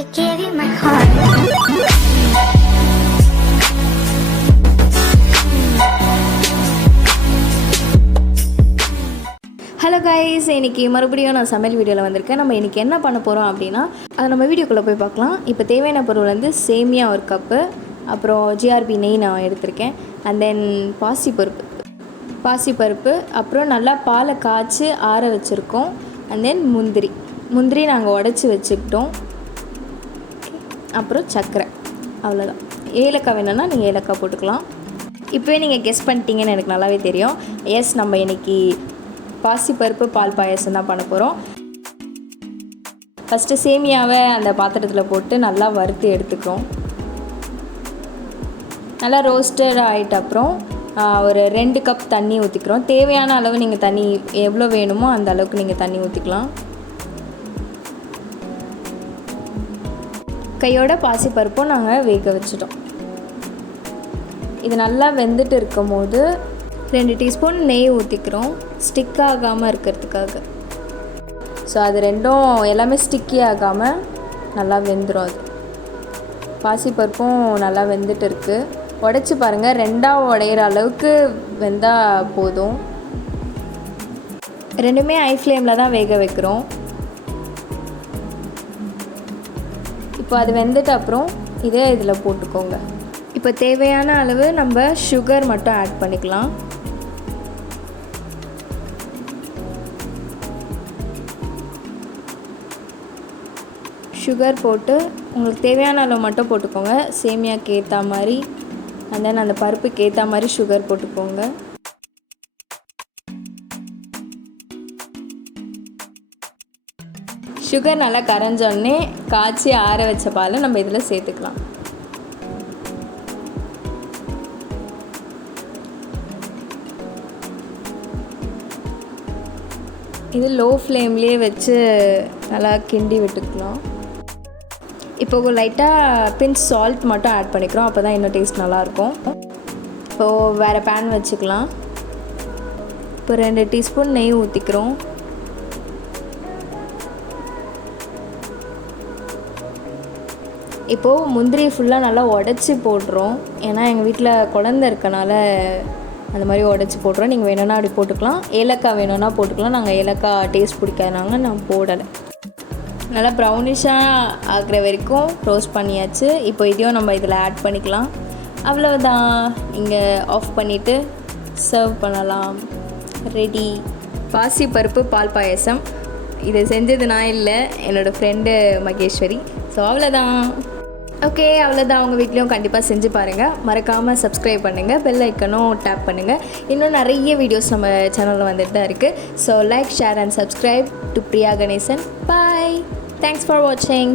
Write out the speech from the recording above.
I gave you my heart. Hello guys, இன்றைக்கி மறுபடியும் நான் சமையல் வீடியோவில் வந்திருக்கேன். நம்ம இன்றைக்கி என்ன பண்ண போகிறோம் அப்படின்னா, அதை நம்ம வீடியோக்குள்ளே போய் பார்க்கலாம். இப்போ தேவையான பொருள் வந்து சேமியா ஒரு கப்பு, அப்புறம் ஜிஆர்பி நெய் நான் எடுத்திருக்கேன், அண்ட் தென் பாசிப்பருப்பு, அப்புறம் நல்லா பாலை காய்ச்சி ஆற வச்சுருக்கோம், அண்ட் தென் முந்திரி நாங்கள் உடச்சி வச்சுக்கிட்டோம், அப்புறம் சர்க்கரை, அவ்வளோதான். ஏலக்காய் வேணும்னா நீங்கள் ஏலக்காய் போட்டுக்கலாம். இப்போவே நீங்கள் கெஸ் பண்ணிட்டீங்கன்னு எனக்கு நல்லாவே தெரியும். எஸ், நம்ம இன்றைக்கி பாசிப்பருப்பு பால் பாயசம் தான் பண்ண போகிறோம். ஃபஸ்ட்டு சேமியாவை அந்த பாத்திரத்தில் போட்டு நல்லா வறுத்து எடுத்துக்கிறோம். நல்லா ரோஸ்டட் ஆகிட்ட அப்புறம் ஒரு 2 கப் தண்ணி ஊற்றிக்கிறோம். தேவையான அளவு நீங்கள் தண்ணி எவ்வளோ வேணுமோ அந்த அளவுக்கு நீங்கள் தண்ணி ஊற்றிக்கலாம். கையோட பாசிப்பருப்பும் நாங்கள் வேக வச்சுட்டோம். இது நல்லா வெந்துட்டு இருக்கும் போது 2 டீஸ்பூன் நெய் ஊற்றிக்கிறோம், ஸ்டிக் ஆகாமல் இருக்கிறதுக்காக. ஸோ அது ரெண்டும் எல்லாமே ஸ்டிக்கி ஆகாமல் நல்லா வெந்துடும். அது பாசிப்பருப்பும் நல்லா வெந்துட்டு இருக்குது. உடச்சி பாருங்கள், 2ஆக உடையிற அளவுக்கு வெந்தால் போதும். ரெண்டுமே ஹை ஃப்ளேமில் தான் வேக வைக்கிறோம். இப்போ அது வெந்துட்டு அப்புறம் இதே இதில் போட்டுக்கோங்க. இப்போ தேவையான அளவு நம்ம சுகர் மட்டும் ஆட் பண்ணிக்கலாம். சுகர் போட்டு உங்களுக்கு தேவையான அளவு மட்டும் போட்டுக்கோங்க. சேமியாக்கு ஏற்ற மாதிரி, அண்ட் தென் அந்த பருப்புக்கு ஏற்ற மாதிரி சுகர் போட்டுக்கோங்க. சுகர் நல்லா கரைஞ்சோடனே காய்ச்சி ஆற வச்ச பாலை நம்ம இதில் சேர்த்துக்கலாம். இது லோ ஃப்ளேம்லேயே வச்சு நல்லா கிண்டி விட்டுக்கலாம். இப்போ லைட்டாக பிஞ்ச் சால்ட் மட்டும் ஆட் பண்ணிக்கிறோம், அப்போ தான் இன்னும் டேஸ்ட் நல்லாயிருக்கும். இப்போது வேறு பேன் வச்சுக்கலாம். இப்போ 2 டீஸ்பூன் நெய் ஊற்றிக்கிறோம். இப்போது முந்திரி ஃபுல்லாக நல்லா உடச்சி போடுறோம். ஏன்னா எங்கள் வீட்டில் குழந்த இருக்கனால அந்த மாதிரி உடச்சி போடுறோம். நீங்கள் வேணும்னா அப்படி போட்டுக்கலாம். ஏலக்காய் வேணும்னா போட்டுக்கலாம். நாங்கள் ஏலக்காய் டேஸ்ட் பிடிக்காதனாங்க நான் போடலை. நல்லா ப்ரௌனிஷாக ஆகிற வரைக்கும் ரோஸ்ட் பண்ணியாச்சு. இப்போ இதையும் நம்ம இதில் ஆட் பண்ணிக்கலாம். அவ்வளோதான், இங்கே ஆஃப் பண்ணிவிட்டு சர்வ் பண்ணலாம். ரெடி பாசிப்பருப்பு பால் பாயசம். இதை செஞ்சது நான் இல்லை, என்னோடய ஃப்ரெண்டு மகேஸ்வரி. ஸோ அவ்வளோதான். ஓகே, அவ்வளோதான். உங்கள் வீட்லேயும் கண்டிப்பாக செஞ்சு பாருங்கள். மறக்காமல் சப்ஸ்கிரைப் பண்ணுங்கள், பெல் ஐக்கனும் டேப் பண்ணுங்கள். இன்னும் நிறைய வீடியோஸ் நம்ம சேனலில் வந்துட்டு தான் இருக்குது. So like, share and subscribe to Priya Ganesan. Bye. Thanks for வாட்சிங்.